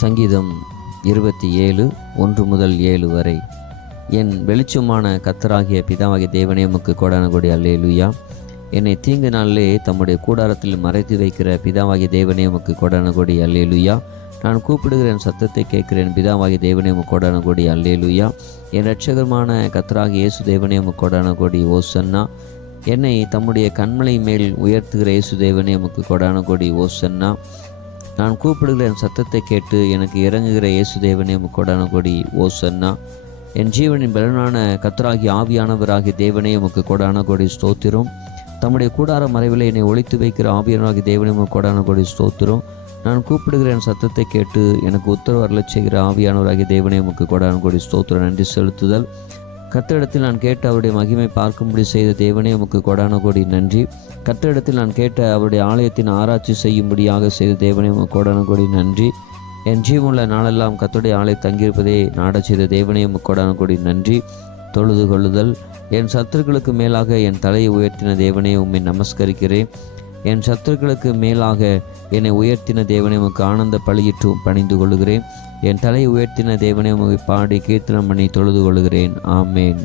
சங்கீதம் இருபத்தி ஏழு ஒன்று முதல் ஏழு வரை. என் வெளிச்சமான கத்தராகிய பிதாவாகிய தேவனே உமக்கு கோடான கொடி அல்லேலுயா. என்னை தீங்கு நாளிலே தம்முடைய கூடாரத்தில் மறைத்து வைக்கிற பிதாவாகிய தேவனே உமக்கு கோடான அல்லே அல்லேலுயா. நான் கூப்பிடுகிறேன் சத்தத்தை கேட்கிறேன் பிதாவாகிய தேவனே உமக்கு கோடான கொடி அல்லேலுயா. என் ரட்சகரமான கத்தராகிய இயேசு தேவனே உமக்கு கோடான கொடி ஓசன்னா. என்னை தம்முடைய கண்மலை மேல் உயர்த்துகிற இயேசு தேவனே உமக்கு கொடான கொடி ஓசன்னா. நான் கூப்பிடுகிற என் சத்தத்தை கேட்டு எனக்கு இறங்குகிற இயேசுதேவனே தேவனே கொடி ஓ சன்னா. என் ஜீவனின் பலனான கத்தராகி ஆவியானவராகி தேவனே உமக்கு கொடான கொடி ஸ்தோத்திரம். தம்முடைய கூடார மறைவில் என்னை ஒழித்து வைக்கிற ஆவியானவராகி தேவனே உமக்கு கோடான கொடி ஸ்தோத்திரம். நான் கூப்பிடுகிறேன் சத்தத்தை கேட்டு எனக்கு உத்தரவு அருளச் செய்கிற ஆவியானவராகி தேவனே உமக்கு கோடான கொடி ஸ்தோத்திரம். நன்றி செலுத்துதல். கத்தரிடத்தில் நான் கேட்ட அவருடைய மகிமை பார்க்கும்படி செய்த தேவனே உமக்கு கொடான கோடி நன்றி. கத்தரிடத்தில் நான் கேட்ட அவருடைய ஆலயத்தின் ஆராய்ச்சி செய்யும்படியாக செய்த தேவனே உமக்கு கொடான கோடி நன்றி. என் ஜீவனுள்ள நாளெல்லாம் கத்துடைய ஆலை தங்கியிருப்பதே நாடச் செய்த தேவனே உமக்கு கொடான கோடி நன்றி. தொழுது கொள்ளுதல் என் சத்துருக்களுக்கு மேலாக என் தலையை உயர்த்தின தேவனே உம்மை நமஸ்கரிக்கிறேன். என் சத்துருக்களுக்கு மேலாக என்னை உயர்த்தின தேவனை உமக்கு ஆனந்த பழியிற்றும் பணிந்து கொள்கிறேன் என் தலையை உயர்த்தின தேவனை உமக்கு பாடி கீர்த்தனம் பண்ணி தொழுது கொள்கிறேன் ஆமேன்.